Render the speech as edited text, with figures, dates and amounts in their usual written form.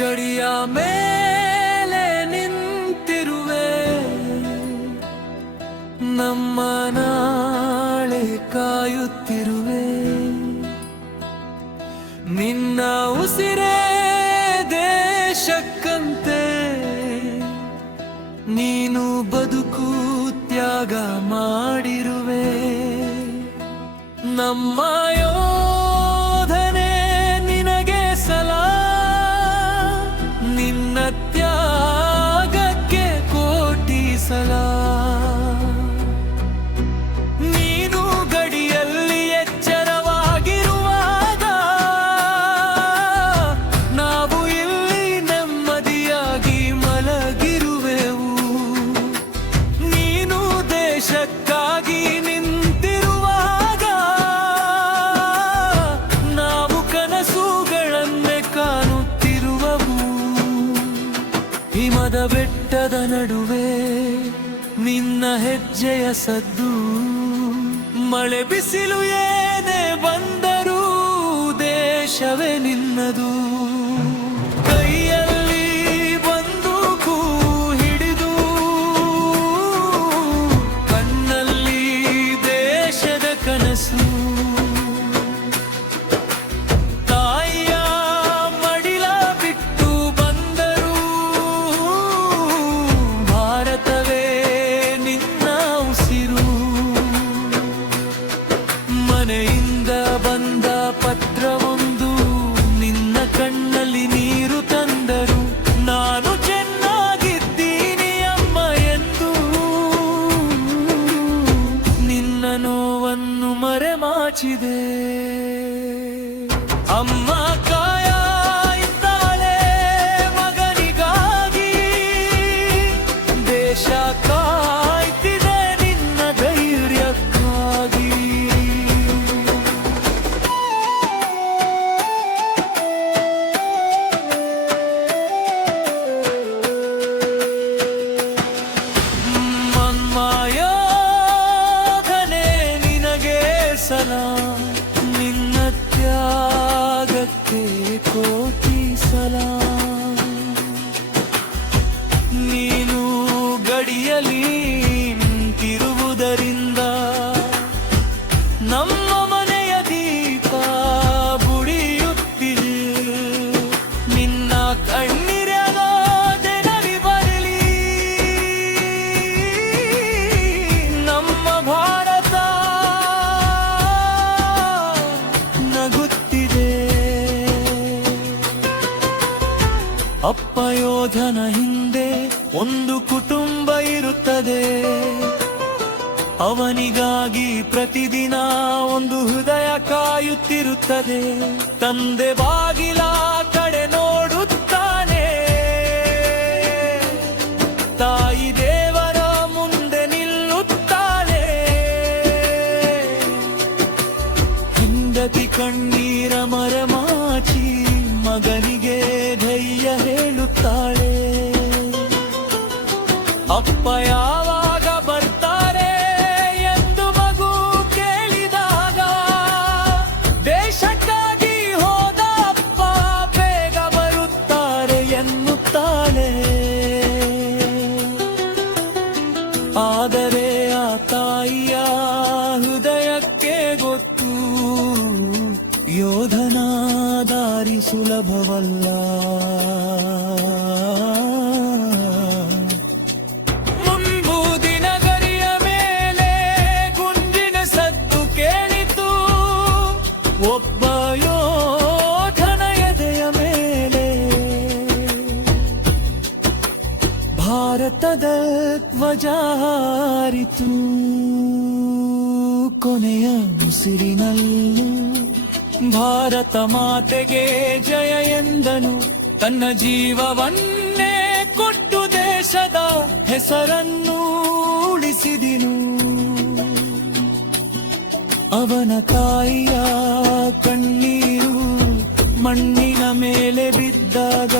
ಗಡಿಯ ಮೇಲೆ ನಿಂತಿರುವೆ, ನಮ್ಮ ನಾಳೆ ಕಾಯುತ್ತಿರುವೆ. ನಿನ್ನ ಉಸಿರೇ ದೇಶಕ್ಕಂತೆ, ನೀನು ಬದುಕು ತ್ಯಾಗ ಮಾಡಿರುವೆ. ನಮ್ಮ ಯೋಧನೆ ನಿನಗೆ ಸಲಾ, ನಿನ್ನ ತ್ಯಾಗಕ್ಕೆ ಕೋಟಿ ಸಲ. ನೀನು ಗಡಿಯಲ್ಲಿ ಎಚ್ಚರವಾಗಿರುವಾಗ, ನಾವು ಇಲ್ಲಿ ನೆಮ್ಮದಿಯಾಗಿ ಮಲಗಿರುವೆವು. ನೀನು ದೇಶಕ್ಕಾಗಿ ನಿಂತಿರುವಾಗ, ನಾವು ಕನಸುಗಳನ್ನೇ ಕಾಣುತ್ತಿರುವವು. ಹಿಮದ ಬೆಟ್ಟದ ನಡುವೆ ನಿನ್ನ ಹೆಜ್ಜೆಯ ಸದ್ದು, ಮಳೆ ಬಿಸಿಲು ಏನೇ ಬಂದರೂ ದೇಶವೇ ನಿನ್ನದು. ಕೈಯಲ್ಲಿ ಬಂದೂಕು ಹಿಡಿದು, ಕಣ್ಣಲ್ಲಿ ದೇಶದ ಕನಸು. ತಾಯಿಯ ಮಡಿಲ ಬಿಟ್ಟು ಬಂದರೂ ಭಾರತವೇ ನಿನ್ನ ಉಸಿರು. ಮನೆಯಿಂದ ಬಂದ ಪತ್ರವೊಂದು ನಿನ್ನ ಕಣ್ಣಲ್ಲಿ ನೀರು ತಂದರು. ನಾನು ಚೆನ್ನಾಗಿದ್ದೀನಿ ಅಮ್ಮ ಎಂದು ನಿನ್ನ ನೋವನ್ನು ಮರೆಮಾಚಿದೆ. ಅಮ್ಮ ಕಾಯುತ್ತಾಳೆ ಮಗನಿಗಾಗಿ, ದೇಶ ಕಾಯ್ತಿದೆ ನಿನ್ನ ಧೈರ್ಯಕ್ಕಾಗಿ. ಯೋಧನೆ ನಿನಗೆ ಸಲಾಂ, ನಿನ್ನ ತ್ಯಾಗಕ್ಕೆ ಕೋಟಿ ಸಲಾಂ. ನೀನು ಗಡಿಯಲ್ಲಿ ನಿಂತಿರುವುದರಿಂದ ನಮ್ಮ ಮನೆಯ ದೀಪ ಬುಡಿಯುತ್ತಿದೆ. ನಿನ್ನ ಕಣ್ಣೀರಗಾದೆ ನಲಿ ಬರಲಿ, ನಮ್ಮ ಭಾರತ ನಗುತ್ತಿದೆ. ಅಪ್ಪ ಯೋಧನ ಹಿಂದೆ ಒಂದು ಕುಟುಂಬ ಇರುತ್ತದೆ, ಅವನಿಗಾಗಿ ಪ್ರತಿದಿನ ಒಂದು ಹೃದಯ ಕಾಯುತ್ತಿರುತ್ತದೆ. ತಂದೆ ಬಾಗಿಲ ಕಡೆ ನೋಡುತ್ತಾನೆ, ತಾಯಿ ದೇವರ ಮುಂದೆ ನಿಲ್ಲುತ್ತಾಳೆ. ಹಿಂದತಿ ಕಣ್ಣೀರ ಮರೆಮಾಚಿ ಮಗನಿಗೆ ಧೈರ್ಯ ಹೇಳುತ್ತಾಳೆ. ಅಪ್ಪ ಯಾವಾಗ ಬರ್ತಾರೆ ಎಂದು ಮಗು ಕೇಳಿದಾಗ, ದೇಶಕ್ಕಾಗಿ ಹೋದ ಅಪ್ಪ ಬೇಗ ಬರುತ್ತಾರೆ ಎನ್ನುತ್ತಾಳೆ. ಆದರೆ ಆ ತಾಯಿಯ ಹೃದಯಕ್ಕೆ ಗೊತ್ತು, ಯೋಧನ ದಾರಿ ಸುಲಭವಲ್ಲ. ಮುಂಬೂದಿನ ಗರಿಯ ಮೇಲೆ ಗುಂಡಿನ ಸದ್ದು ಕೇಳಿತು, ಒಬ್ಬ ಯೋಧನ ಎದೆಯ ಮೇಲೆ ಭಾರತದ ಧ್ವಜ ಹಾರಿತು. ಕೊನೆಯ ಉಸಿರಿನಲ್ಲೂ ಭಾರತ ಮಾತೆಗೆ ಜಯ ಎಂದನು. ತನ್ನ ಜೀವವನ್ನೇ ಕೊಟ್ಟು ದೇಶದ ಹೆಸರನ್ನು ಉಳಿಸಿದಿನು. ಅವನ ತಾಯಿಯ ಕಣ್ಣೀರು ಮಣ್ಣಿನ ಮೇಲೆ ಬಿದ್ದಾಗ